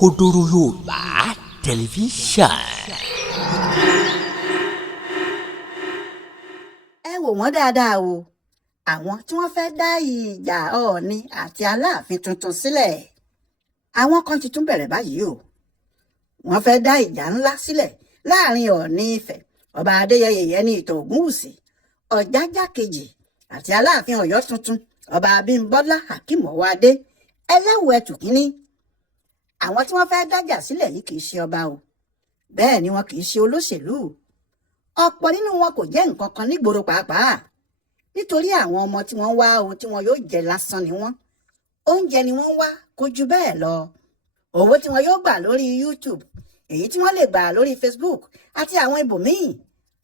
Òkodoro Yorùbá tẹlifíṣàn. Ẹ wò wọ́n dáadáa o, àwọn tí wọ́n fẹ́ dá ìjà Ọọ̀ni àti Aláàfin tuntun sílẹ̀, àwọn kan ti tún bẹ̀rẹ̀ báyìí o. Wọ́n fẹ́ dá ìjà ńlá sílẹ̀ láàrin Ọọ̀ni Ifẹ̀, ọba Adéyẹyè Ìyẹni Ìtàn Ògúnwùsì, Ọ̀jájá kejì àti Aláàfin Ọ̀yọ́ tuntun, ọba Abímbọ́lá Hakeem Ọwọ́adé, Ẹlẹ́wù Ẹtù Kínní. Àwọn tí wọ́n fẹ́ dájà sílẹ̀ yìí kì í ṣe ọba o, bẹ́ẹ̀ ni wọn kì í ṣe olóṣèlú. Ọ̀pọ̀ nínú wọn kò jẹ́ nǹkan kan nígboro pàápàá, nítorí àwọn ọmọ tí wọ́n wá ohun tí wọn yóò jẹ lásán ni wọ́n. Oúnjẹ ni wọ́n wá, kò jù bẹ́ẹ̀ lọ. Owó tí wọn yóò gbà lórí YouTube, èyí tí wọ́n lè gbà lórí Facebook àti àwọn ibòmíì,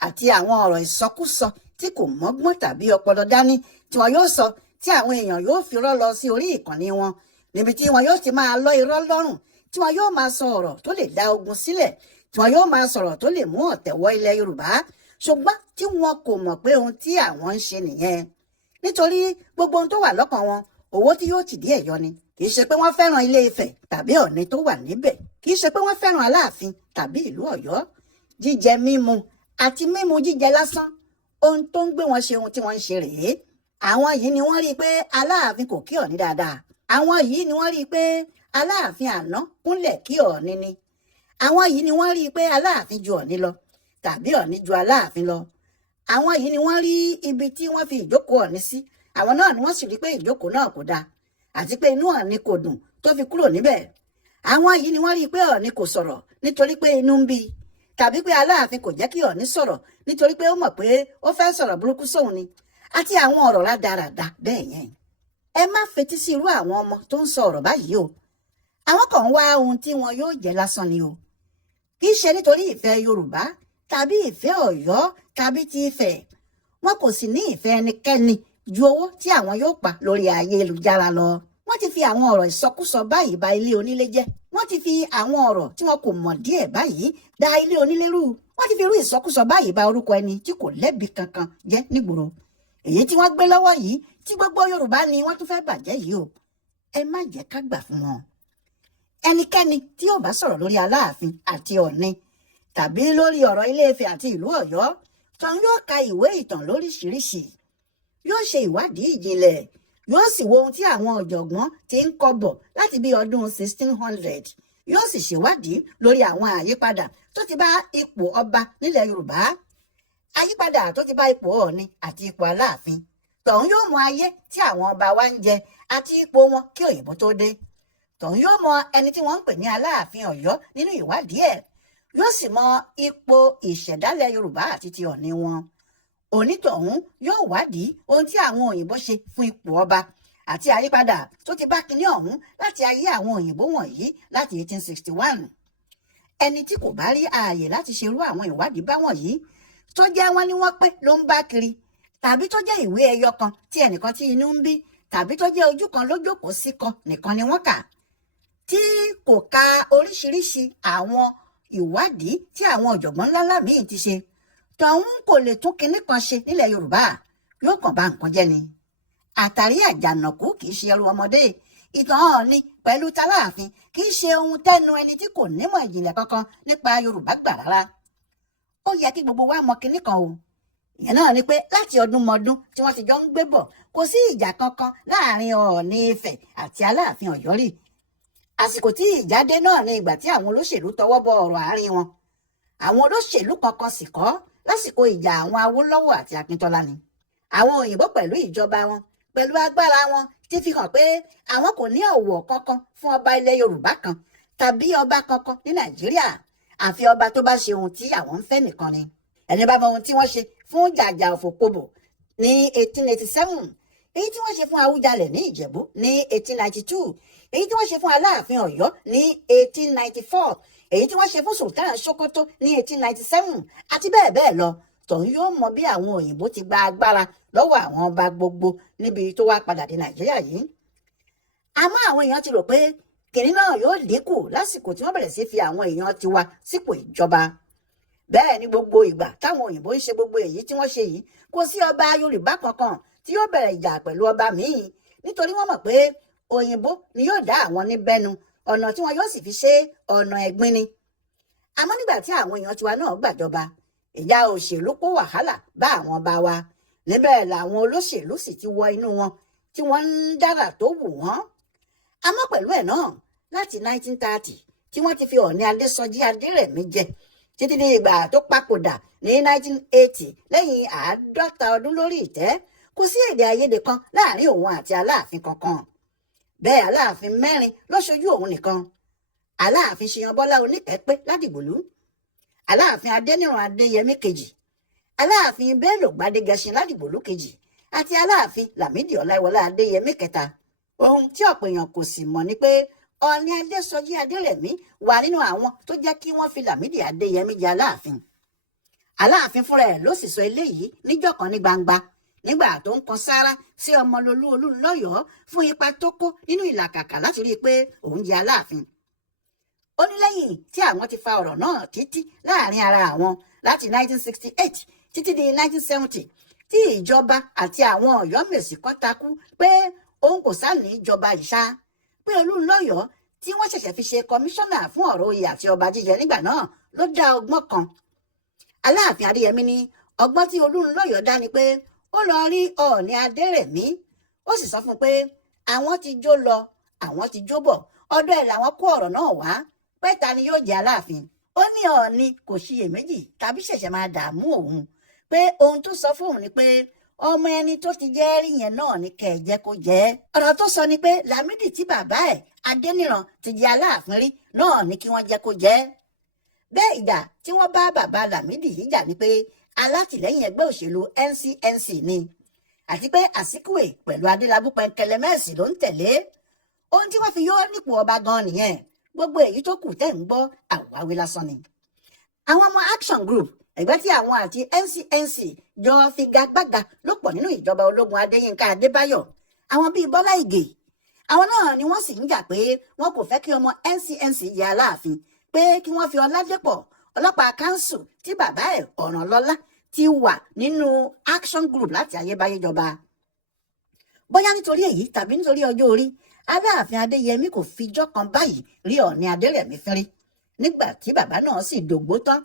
àti àwọn ọ̀rọ̀ ìsọkúsọ tí kò mọ́gbọ́n tàbí ọpọlọ dání tí wọn yóò sọ tí àwọn èèyàn yóò fi rọ́ lọ sí orí ìkànnì wọn, níbi tí wọn yóò ti máa lọ irọ́ lọ́rùn, tí wọn yóò máa sọ ọ̀rọ̀ tó lè dá ogun sílẹ̀, tí wọn yóò máa sọ̀rọ̀ tó lè mú ọ̀tẹ̀ wọ ilẹ̀ Yorùbá, ṣùgbọ́n tí wọn kò mọ̀ pé ohun tí àwọn ń ṣe nìyẹn. Nítorí gbogbo ohun tó wà lọ́kàn wọn, owó tí yóò tìdí ẹ̀ yọ ni. Kì í ṣe pé wọ́n fẹ́ràn Ilé Ifẹ̀ tàbí Ọ̀ọ̀ni tó wà níbẹ̀. Kì í ṣe pé wọ́n fẹ́ràn Aláàfin tàbí ìlú Ọ̀yọ́. Jíjẹ mímu àti mímu jíjẹ lásán, ohun tó ń gbé wọn ṣe ohun tí wọ́n ń ṣe rèé. Àwọn yìí ni wọ́n rí i pé Aláàfin kò kí Ọọ̀ni dáadáa. Àwọn yìí ni wọ́n rí i pé Aláàfin àná kúnlẹ̀ kí Ọọ̀ni ni. Àwọn yìí ni wọ́n rí i pé Aláàfin ju Ọọ̀ni lọ tàbí Ọọ̀ni ju Aláàfin lọ. Àwọn yìí ni wọ́n rí ibi tí wọ́n fi ìjókòó Ọọ̀ni sí. Àwọn náà ni wọ́n sì rí pé ìjókòó náà kò dáa, àti pé inú Ọọ̀ni kò dùn tó fi kúrò níbẹ̀. Àwọn yìí ni wọ́n rí pé Ọọ̀ni kò sọ̀rọ̀ nítorí pé inú ń bí, tàbí pé Aláàfin kò jẹ́ kí Ọọ̀ni sọ̀rọ̀ nítorí pé ó mọ̀ pé ó fẹ́ sọ̀rọ̀ burúkú sóhun ni, àti àwọn ọ̀rọ̀ rádaràda bẹ́ẹ̀ yẹn. Ẹ má fetí sí irú àwọn ọmọ tó ń sọ ọ̀rọ̀ báyìí o. Àwọn kan ń wá ohun tí wọn yóò jẹ lásán ni o. Kì í ṣe nítorí ìfẹ́ Yorùbá tàbí ìfẹ́ Ọ̀yọ́ tàbí ti Ifẹ̀. Wọn kò sì ní ìfẹ́ ẹnikẹ́ni ju owó tí àwọn yóò pa lórí ayélujára lọ. Wọ́n ti fi àwọn ọ̀rọ̀ ìsọkúsọ báyìí ba ilé onílé jẹ́. Wọ́n ti fi àwọn ọ̀rọ̀ tí wọn kò mọ̀ díẹ̀ báyìí da ilé onílé rú. Wọ́n ti fi irú ìsọkúsọ báyìí ba orúkọ ẹni tí kò lẹ́bi kankan jẹ́ nígboro. Èyí tí wọ́n gbé lọ́wọ́ yìí tí gbogbo Yorùbá ni wọ́n tún fẹ́ bàjẹ́ yìí o. Ẹ má jẹ́ ká gbà fún wọn. Ẹnikẹ́ni tí yóò bá sọ̀rọ̀ lórí Aláàfin àti Ọọ̀ni tàbí lórí ọ̀rọ̀ Ilé Ifẹ̀ àti ìlú Ọ̀yọ́, tán yóò ka ìwé ìtàn lóríṣiríṣi, yóò ṣe ìwádìí ìjìnlẹ̀, yóò sì wo ohun tí àwọn ọ̀jọ̀gbọ́n ti ń kọ bọ̀ láti bí ọdún 1600, yóò sì ṣèwádìí lórí àwọn àyípadà tó ti bá ipò ọba nílẹ̀ Yorùbá, àyípadà tó ti bá ipò Ọọ̀ni àti ipò Aláàfin. Tọ̀hún yóò mọ ayé tí àwọn ọba wa ń jẹ àti ipò wọn kí òyìnbó tó dé. Tọ̀hún yóò mọ ẹni tí wọ́n ń pè ní Aláàfin Ọ̀yọ́ nínú ìwádìí ẹ̀, yóò sì mọ ipò ìṣẹ̀dálẹ̀ Yorùbá àti ti Ọọ̀ni wọn. Onítọ̀hún yóò wádìí ohun tí àwọn òyìnbó ṣe fún ipò ọba àti àyípadà tó ti bá kinní ọ̀hún láti ayé àwọn òyìnbó wọ̀nyí láti 1861. Ẹni tí kò bá rí ààyè láti ṣerú àwọn ìwádìí báwọ̀nyí, tó jẹ́ wọ́n ní wọ́n pé ló ń bá kiri, tàbí tó jẹ́ ìwé ẹyọ kan tí ẹnìkan tí inú ń bí, tàbí tó jẹ́ ojú kan ló jókòó sí kan nìkan ni wọ́n kà, tí kò ka oríṣiríṣi àwọn ìwádìí tí àwọn ọ̀jọ̀gbọ́n ńláńlá míì ti ṣe, tọ̀hún kò lè tún kinní kan ṣe nílẹ̀ Yorùbá, yóò kàn bá nǹkan jẹ́ ni. Àtàrí àjànàkú kì í ṣe ẹrù ọmọdé. Ìtàn Ọọ̀ni pẹ̀lú t'Aláàfin kì í ṣe ohun tẹ́nu ẹni tí kò nímọ̀ ìjìnlẹ̀ kankan nípa Yorùbá gbà rárá. Ó yẹ kí gbogbo wa mọ kinní kan o. Ìyẹn náà ni pé láti ọdún mọ́dún tí wọ́n ti jọ ń gbé bọ̀, kò sí ìjà kankan láàrin Ọọ̀ni Ifẹ̀ àti Aláàfin Ọ̀yọ́ rí. Àsìkò tí ìjà dé náà ni ìgbà tí àwọn olóṣèlú tọwọ́ bọ ọ̀rọ̀ àárín wọn. Àwọn olóṣèlú kankan sì kọ́ lásìkò ìjà àwọn Awólọ́wọ̀ àti Akíntọ́lá ni. Àwọn òyìnbó pẹ̀lú ìjọba wọn, pẹ̀lú agbára wọn, ti fi hàn pé àwọn kò ní ọ̀wọ̀ kankan fún ọba ilẹ̀ Yorùbá kan tàbí ọba kankan ní Nàìjíríà, àfi ọba tó bá ṣe ohun tí àwọn ń fẹ́ nìkan ni. Ẹni bá mọ ohun tí wọ́n ṣe fún Jàjà Òfòkobò ní 1887, èyí tí wọ́n ṣe fún Awújalẹ̀ ní Ìjẹ̀bú ní 1892, èyí tí wọ́n ṣe fún Aláàfin Ọ̀yọ́ ní 1894, èyí tí wọ́n ṣe fún Sultan Sokoto ní 1897, àti bẹ́ẹ̀ bẹ́ẹ̀ lọ. Tọ̀hún yóò mọ bí àwọn òyìnbó ti gba agbára lọ́wọ́ àwọn ọba gbogbo níbi tó wá padà dé Nàìjíríà yìí. Àmọ́ àwọn èèyàn ti rò pé kìnní náà yóò dínkù lásìkò tí wọ́n bẹ̀rẹ̀ sí fi àwọn èèyàn tiwa sípò ìjọba. Bẹ́ẹ̀ ni gbogbo ìgbà táwọn òyìnbó ń ṣe gbogbo èyí tí wọ́n ṣe yìí, kò sí ọba Yorùbá kankan tí yóò bẹ̀rẹ̀ ìjà pẹ̀lú ọba míì, nítorí wọ́n mọ̀ pé òyìnbó ni yóò dá àwọn níbẹ̀nu, ọ̀nà tí wọn yóò sì fi ṣe ọ̀nà ẹ̀gbin ni. Àmọ́ nígbà tí àwọn èèyàn tiwa náà gbàjọba, ìjà òṣèlú kó wàhálà bá àwọn ọba wa. Níbẹ̀ làwọn olóṣèlú sì ti wọ inú wọn tí wọ́n ń dára tó wù wọ́n. Àmọ́ pẹ̀lú ẹ̀ náà, láti 1930 tí wọ́n ti fi Ọọ̀ni Adésọjí Adérẹ̀mí jẹ títí di ìgbà tó papòdà ní 1980 lẹ́yìn 50 ọdún lórí ìtẹ́, kò sí èdè àìyedè kan láàrin òun àti Aláàfin kankan. Bẹ́ẹ̀ Aláàfin 4 ló ṣojú òun nìkan. Aláàfin Ṣíyànbọ́lá Oníkẹ́pẹ́ Ládìgbòlú, Aláàfin Adéníran Adéyẹmí kejì, Aláàfin Bello Gbádégẹṣin Ládìgbòlú kejì àti Aláàfin Lámídì Ọláìwọlá Adéyẹmí kẹta. Ohun tí ọ̀pọ̀ èèyàn kò sì mọ̀ ni pé Ọọ̀ni Adésọjí Adérẹ̀mí wà nínú àwọn tó jẹ́ kí wọ́n fi Lámídì Adéyẹmí jẹ Aláàfin. Aláàfin fúnra ẹ̀ ló sì sọ eléyìí níjọ́ kan ní gbangba nígbà tó ń kan sáárá sí Ọmọlolú Olúńlọ́yọ̀ọ́ fún ipa tó kó nínú ìlàkàkà láti rí i pé òun jẹ Aláàfin. Ó ní lẹ́yìn tí àwọn ti fa ọ̀rọ̀ náà títí láàrin ara àwọn láti 1968 títí di 1970 tí ìjọba àti àwọn Ọ̀yọ́mèsì kan takú pé òun kò sáà ní ìjọba ìṣá, pé Olúńlọ́yọ̀ọ́ tí wọ́n ṣẹ̀ṣẹ̀ fi ṣe kọmíṣánná fún ọ̀rọ̀ oyè àti ọba jíjẹ nígbà náà ló dá ọgbọ́n kan. Aláàfin Adéyẹmí ní ọgbọ́n tí Olúńlọ́yọ̀ọ́ dá ni pé ó lọ rí Ọọ̀ni Adérẹ̀mí, ó sì sọ fún un pé àwọn ti jó lọ àwọn ti jó bọ̀, ọ̀dọ̀ ẹ̀ làwọn kó ọ̀rọ̀ náà wá pé ta ni yóò jẹ Aláàfin. Ó ní Ọọ̀ni kò ṣiyèméjì tàbí ṣẹ̀ṣẹ̀ máa dààmú òun, pé ohun tó sọ fóun ni pé ọmọ ẹni tó ti jẹ́ rí yẹn náà ni kẹ́ ẹ jẹ́ kó jẹ́. Ọ̀rọ̀ tó sọ ni pé Lámídì tí bàbá ẹ̀ Adéníran ti jẹ Aláàfin rí náà ni kí wọ́n jẹ́ kó jẹ́. Bẹ́ẹ̀ ìjà tí wọ́n bá bàbá Lámídì yìí jà ni pé alátìlẹ́yìn ẹgbẹ́ òṣèlú NCNC ni, àti pé Àsíkúè pẹ̀lú Adélábù Pẹ̀nkẹlẹ́mẹ́sì ló ń tẹ̀lé. Ohun tí wọ́n fi yọ nípò ọba gan nìyẹn. Gbogbo èyí tó kù tẹ́ ń gbọ́ àwáwí lásán ni. Àwọn ọmọ Action Group, ẹgbẹ́ tí àwọn àti NCNC jọ figagbága ló pọ̀ nínú ìjọba ológun Adéyínká Adébáyọ̀. Àwọn bíi Bọ́lá Ìgè, àwọn náà ni wọ́n sì ń jà pé wọn kò fẹ́ kí ọmọ NCNC jẹ Aláàfin, pé kí wọ́n fi Ọládépọ̀ ọlọ́pàá kánsù tí bàbá ẹ̀ Ọ̀rànlọ́lá ti wà nínú Action Group láti ayébáyé jọba. Bóyá nítorí èyí tàbí nítorí ọjọ́ orí, Aláàfin Adéyẹmí kò fijọ́ kan báyìí rí Ọọ̀ni Adérẹ̀mí fínrí. Nígbà tí bàbá náà sì dògbó tán,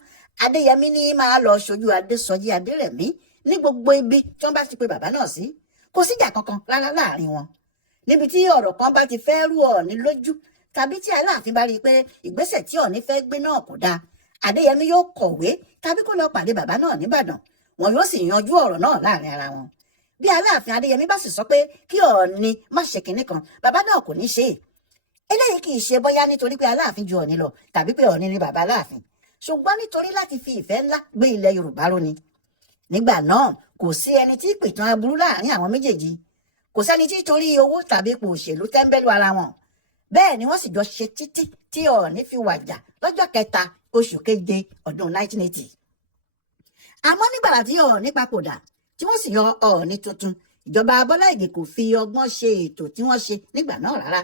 Adéyẹmí ní máa lọ ṣojú Adésọjí Adérẹ̀mí ní gbogbo ibi tí wọ́n bá ti pe bàbá náà sí. Kò síjà kankan rárá láàrin wọn. Níbi tí ọ̀rọ̀ kan bá ti fẹ́ rú Ọọ̀ni lójú tàbí tí Aláàfin bá rí i pé ìgbésẹ̀ tí Ọọ̀ni fẹ́ gbé náà kò dáa, Adéyẹmí yóò kọ̀wé tàbí kó lọ pàdé bàbá náà nìbàdàn. Wọn yóò sì yanjú ọ̀rọ̀ náà láàrin ara wọn. Bí Aláàfin Adéyẹmí bá sì sọ pé kí Ọọ̀ni má ṣe kinní kan, bàbá náà kò ní ṣe é. Eléyìí kì í ṣe bóyá nítorí pé Aláàfin ju Ọọ̀ni lọ tàbí pé Ọọ̀ni ni bàbá Aláàfin, ṣùgbọ́n nítorí láti fi ìfẹ́ ńlá gbé ilẹ̀ Yorùbá ró ni. Nígbà náà kò sí ẹni tí ìpìtàn aburú láàrin àwọn méjèèjì, kò sẹ́ni tí torí owó tàbí ipò òṣèlú tẹ́ńbẹ́lú ara wọn. Bẹ́ẹ̀ ni wọ́n sì jọ ṣe títí tí Ọọ̀ni fi wàjà lọ́jọ́ 3 oṣù keje ọdún 1980. Àmọ́ nígbà tí Ọọ̀ni papòdà tí wọ́n sì yan Ọọ̀ni tuntun, ìjọba Bọ́lá Ìgè kò fi ọgbọ́n ṣe ètò tí wọ́n ṣe nígbà náà rárá.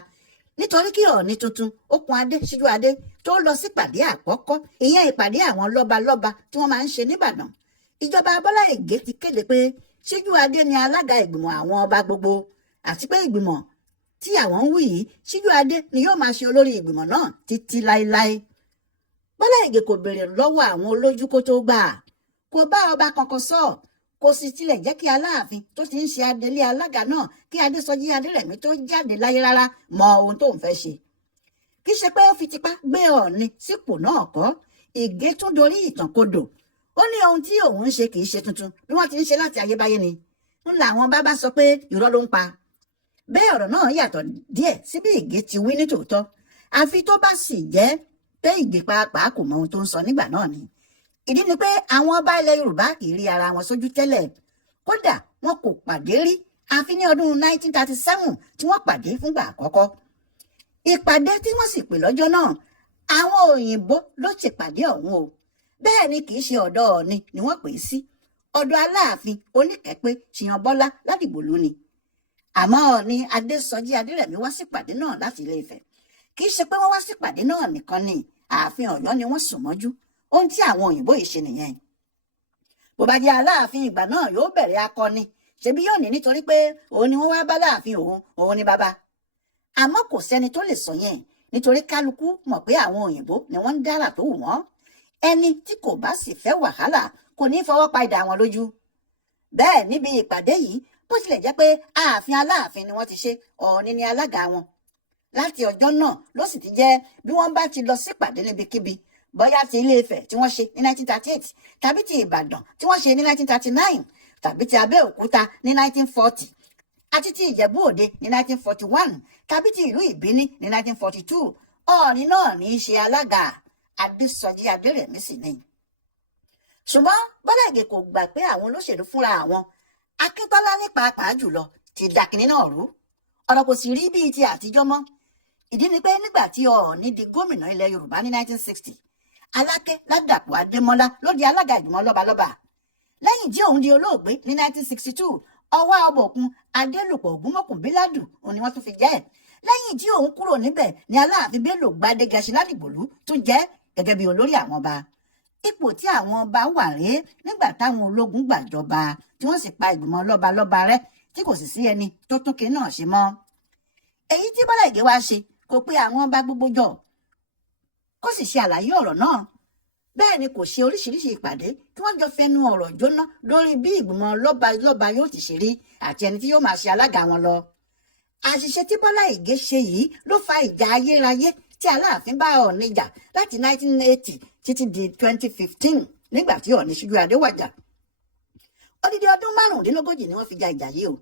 Nítorí kí Ọọ̀ni tuntun Okùn Adé Síjú Adé tó lọ sí ìpàdé àkọ́kọ́, ìyẹn ìpàdé àwọn lọ́balọ́ba tí wọ́n máa ń ṣe níbàdàn, ìjọba Bọ́lá Ìgè ti kéde pé Síjú Adé ni alága ìgbìmọ̀ àwọn ọba gbogbo, àti pé ìgbìmọ̀ tí àwọn ń wí yìí Síjú Adé ni yóò máa ṣe olórí ìgbìmọ̀ náà títí láéláé. Bọ́lá Ìgè kò béèrè lọ́wọ́ àwọn olójú kó tó gbà, kò bá ọba kankan sọ, kò sì tilẹ̀ jẹ́ kí Aláàfin tó ti ń ṣe adelé alága náà kí Adésọjí Adérẹ̀mí tó jáde láyé rárá mọ ohun tó ń fẹ́ ṣe. Kì í ṣe pé ó fi tipá gbé Ọọ̀ni sípò náà kọ́, Ìgè tún dorí ìtàn kodò. Ó ní ohun tí òun ń ṣe kì í ṣe tuntun, bí wọ́n ti ń ṣe láti ayébáyé ni. ń làwọn bá sọ pé irọ́ ló ń pa. Bẹ́ẹ̀ ọ̀rọ̀ náà yàtọ̀ díẹ̀ sí bí Ìgè ti wí ní tòótọ́, àfi tó bá sì jẹ́ pé Ìgè pàápàá kò mọ ohun tó ń sọ nígbà náà ni. Ìdí ni pé àwọn ọba ilẹ̀ Yorùbá kì í rí ara wọn sójú tẹ́lẹ̀, kódà wọn kò pàdé rí àfi ní ọdún 1937 tí wọ́n pàdé fúngbà àkọ́kọ́. Ìpàdé tí wọ́n sì pè lọ́jọ́ náà, àwọn òyìnbó ló ṣèpàdé ọ̀hún o. Bẹ́ẹ̀ ni kì í ṣe ọ̀dọ̀ Ọọ̀ni ni wọ́n pè é sí, ọ̀dọ̀ Aláàfin Oníkẹ́pẹ́ Ṣíyànbọ́lá Ládìgbòlú ni. Àmọ́ Ọọ̀ni Adésọjí Adérẹ̀mí wá sípàdé náà láti Ilé Ifẹ̀. Kì í ṣe pé wọ́n wá sípàdé náà nìkan ni, ààfin Ọ̀yọ́ ni wọ́n sùn mọ́jú. Ohun tí àwọn òyìnbó yìí ṣe nìyẹn. Bó bá jẹ́ Aláàfin ìgbà náà yóò bẹ̀rẹ̀ akọni, ṣebí yóò ní nítorí pé òun ni wọ́n wá bá Láàfin òun ni bàbá. Àmọ́ kò sẹ́ni tó lè sọ yẹn nítorí kálukú mọ̀ pé àwọn òyìnbó ni wọ́n ń dára tó wù wọ́n. Ẹni tí kò bá sì fẹ́ wàhálà kò ní fọwọ́ pa idà wọn lójú. Bẹ́ẹ̀ níbi ìpàdé yìí, bó tilẹ̀ jẹ́ pé ààfin Aláàfin ni wọ́n ti ṣe, Ọọ̀ni ni alága wọn. Láti ọjọ́ náà ló sì ti jẹ́ bí wọ́n bá ti lọ sípàdé níbikíbi, bóyá ti Ilé-Ifẹ̀ tí wọ́n ṣe ní 1938 tàbí ti Ìbàdàn tí wọ́n ṣe ní 1939 tàbí ti Abẹ́òkúta ní 1940 àti ti Ìjẹ̀bú Òde ní 1941 tàbí ti ìlú Ìbíní ní 1942. Ọọ̀ni náà ní í ṣe alága, Adésọjí Adérẹ̀mí sì ni. Ṣùgbọ́n Bọ́lá Ìgè kò gbà pé àwọn olóṣèlú fúnra àwọn, Akíntọ́lá ní pàápàá jùlọ, ti dà kinní náà rú. Ọ̀rọ̀ kò sì rí bíi ti àtijọ́ mọ́. Ìdí ni pé nígbà tí Ọọ̀ni di gómìnà ilẹ̀ Yorùbá ní 1960, Aláké Ládàpọ̀ Adémọ́lá ló di alága ìgbìmọ̀ lọ́balọ́ba. Lẹ́yìn tí òun di olóògbé ní 1962, Ọwá Ọbọ̀kun Adélùpọ̀ Ògúnmọ́kùn Bíládù òun ni wọ́n tún fi jẹ́ ẹ̀. Lẹ́yìn tí òun kúrò níbẹ̀ ni Aláàfin Bello Gbádégẹṣin Ládìgbòlú tún jẹ́ gẹ́gẹ́ bí olórí àwọn ọba. Ipò tí àwọn ọba wà rèé nígbà táwọn ológun gbàjọba tí wọ́n sì pa ìgbìmọ̀ lọ́balọ́ba rẹ́ tí kò sì sí ẹni tó tún kinní náà ṣe mọ́. Èyí tí Bọ́lá Ìgè wá ṣe kò pé àwọn ọba gbogbo jọ kó sì ṣe àlàyé ọ̀rọ̀ náà. Bẹ́ẹ̀ ni kò ṣe oríṣiríṣi ìpàdé kí wọ́n jọ fẹnu ọ̀rọ̀ jóná lórí bí ìgbìmọ̀ lọ́balọ́ba yóò ti ṣe rí àti ẹni tí yóò máa ṣe alága wọn lọ. Àṣìṣe tí Bọ́lá Ìgè ṣe yìí ló fa ìjà ayérayé tí Aláàfin bá Ọọ̀ni jà láti 1980 títí di 2015 nígbà tí Ọọ̀ni Síjú-Adé wàjà. Odidi ọdún 15 ni wọ́n fi ja ìjà yìí o.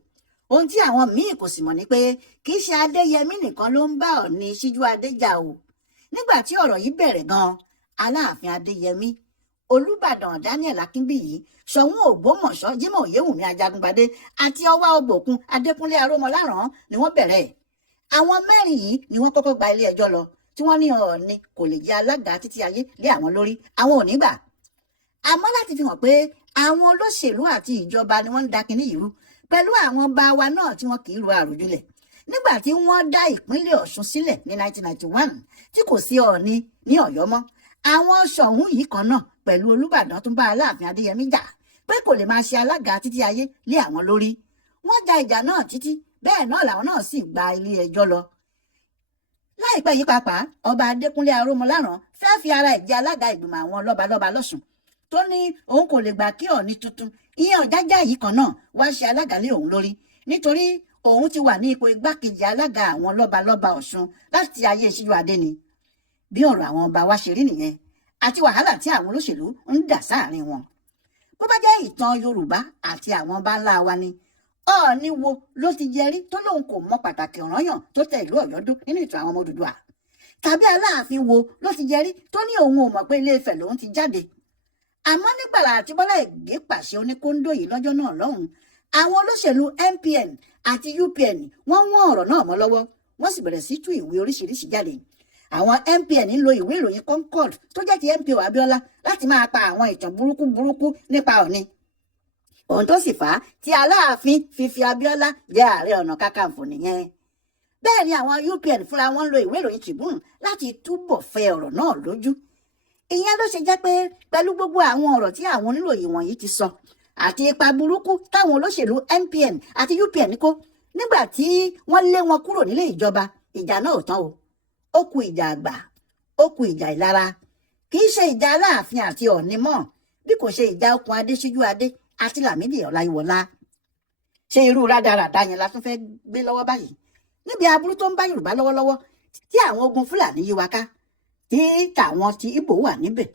Ohun tí àwọn míì kò sì mọ̀ ni pé kì í ṣe Adéyẹmí nìkan ló ń bá Ọọ̀ni Síjú-Adé jà o. Nígbà tí ọ̀rọ̀ yìí bẹ̀rẹ̀ gan-an, Aláàfin Adéyẹmí, Olúbàdàn Daniel Akínbíyì, Ṣọ̀ún Ògbómọ̀ṣọ́ Jímọ̀ Oyèwùmí Ajagungbadé àti Ọwá Ọbọ̀kun Adékúnlé Arómọláràn ni wọ́n bẹ̀rẹ̀. Àwọn mẹ́rin yìí ni wọ́n kọ́kọ́ gba ilé ẹjọ́ lọ tí wọ́n ní Ọọ̀ni kò lè jẹ́ alága títí ayé lé àwọn lórí, àwọn ò ní gbà. Àmọ́ láti fi hàn pé àwọn olóṣèlú àti ìjọba ni wọ́n ń da kinní yìí rú pẹ̀lú àwọn bá wa náà tí wọ́n kì í ro àròjinlẹ̀. Nígbà tí wọ́n dá ìpínlẹ̀ Ọ̀ṣun sílẹ̀ ní 1991 tí kò sí Ọọ̀ni ní Ọ̀yọ́ mọ́, àwọn Ṣọ̀ún yìí kan náà pẹ̀lú Olúbàdàn tún bá Aláàfin Adéyẹmí jà pé kò lè máa ṣe alága títí ayé lé àwọn lórí. Wọ́n ja ìjà náà títí bẹ́ẹ̀ náà làwọn náà sì gba ilé ẹjọ́ lọ. Láìpẹ́ yìí pàápàá, ọba Adékúnlé Arómọláràn fẹ́ fi ara ẹ̀ jẹ alága ìgbìmọ̀ àwọn lọ́balọ́ba lọ́ṣun tó ní òun kò lè gbà kí Ọọ̀ni tuntun ìyẹn Ọ̀jájá yìí kan náà wá ṣe alága lé òun lórí nítorí òun ti wà ní ipò igbákejì alága àwọn lọ́balọ́ba Ọ̀ṣun láti ayé Síjú-Adé ni. Bí ọ̀rọ̀ àwọn ọba wa ṣe rí nìyẹn àti wàhálà tí àwọn olóṣèlú ń dà sáàrin wọn. Bó bá jẹ́ ìtàn Yorùbá àti àwọn ọba ńlá wa ni, Ọọ̀ni wo ló ti jẹrí tó lóun kò mọ pàtàkì ọ̀ranyàn tó tẹ ìlú Ọ̀yọ́ dó nínú ìtàn àwọn ọmọ Odùduwà? Tàbí Aláàfin wo ló ti jẹrí tó ní òun ò mọ̀ pé Ilé-Ifẹ̀ lòun ti jáde? Àmọ́ nígbàrà àti Bọ́lá Ìgè pàṣẹ oníkóńdó yìí lọ́jọ́ náà lọ́hùn, àwọn olóṣèlú MPN àti UPN wọ́n wọ́n ọ̀rọ̀ náà mọ́ lọ́wọ́, wọ́n sì bẹ̀rẹ̀ sí tú ìwé oríṣiríṣi jáde. Àwọn MPN ń lo ìwé ìròyìn Concord tó jẹ́ ti MPO Abíọ́lá láti máa pa àwọn ìtàn burúkú nípa Ọọ̀ni. Ohun tó sì fà á tí Aláàfin fi Abíọ́lá jẹ́ Ààrẹ Ọ̀nà Kakanfò nìyẹn. Bẹ́ẹ̀ ni àwọn UPN fúnra wọn ń lo ìwé ìròyìn Tribune láti túbọ̀ fẹ́ ọ̀rọ̀ náà lójú. Ìyẹn ló ṣe jẹ́ pé pẹ̀lú gbogbo àwọn ọ̀rọ̀ tí àwọn oníròyìn wọ̀nyí ti sọ àti ipa burúkú táwọn olóṣèlú MPN àti UPN kó nígbà tí wọ́n lé wọn kúrò nílé ìjọba, ìjà náà ò tán o. Ó kù ìjà àgbà, ó kù ìjà ìlara. Kì í ṣe ìjà Aláàfin àti Ọọ̀ni mọ́, bí kò ṣe ìjà okùn Adé Síjú-Adé àti Lámídì Ọláyíwọlá. Ṣé irú rádaràda yẹn la tún fẹ́ gbé lọ́wọ́ báyìí? Níbi aburú tó ń bá Yorùbá lọ́wọ́lọ́wọ́ tí àwọn ogun Fúlàní yí wa ká, tí tàwọn ti Ìgbò wà níbẹ̀,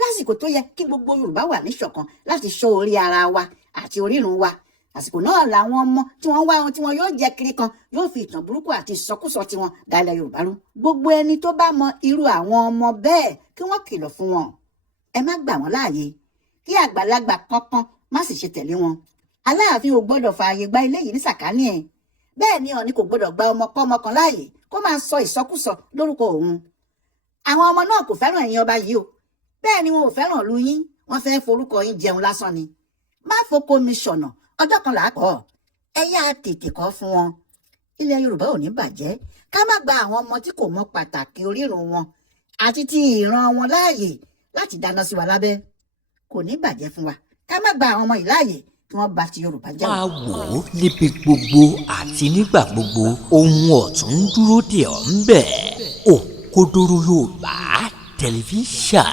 lásìkò tó yẹ kí gbogbo Yorùbá wà níṣọ̀kan láti ṣọ́ orí ara wa àti orírun wa. Àsìkò náà làwọn ọmọ tí wọ́n wá ohun tí wọn yóò jẹ kiri kan yóò fi ìtàn burúkú àti ìsọkúsọ tiwọn dá ilẹ̀ Yorùbá rú. Gbogbo ẹni tó bá mọ irú àwọn ọmọ bẹ́ẹ̀ kí wọ́n kìlọ̀ fún wọn. Ẹ má gbà wọ́n láàyè kí àgbàlagbà kankan má sì ṣe tẹ̀lé wọn. Aláàfin ò gbọ́dọ̀ fààyè gba eléyìí ní sàkání ẹ̀. Bẹ́ẹ̀ ni Ọọ̀ni kò gbọ́dọ̀ gba ọmọkọ́mọ kan láàyè kó máa sọ ìsọkúsọ lórúkọ òun. Àwọn ọmọ náà kò fẹ́ràn ẹ̀yin ọba yìí o. Bẹ́ẹ̀ ni wọn ò fẹ́ràn ìlú yín, wọ́n fẹ́ forúkọ yín jẹun lásán ni. Má foko mi ṣọ̀nà, ọjọ́ kan làákọ̀ ẹ yá tètè kọ́ fún wọn. Ilẹ̀ Yorùbá ò ní bàjẹ́ ká má gba àwọn ọmọ tí kò mọ pàtàkì orírun wọn àti ti ìran wọn láàyè láti dáná sí wa lábẹ́. Kò ní bàjẹ́ fún wa ká má gba àwọn ọmọ yìí láàyè kí wọ́n bà ti Yorùbá jẹ́. Máa wò ó níbi gbogbo àti nígbà gbogbo ohun ọ̀tún ń dúró dè ọ́ ń bẹ̀. Òkodoro Yorùbá tẹlifíṣàn.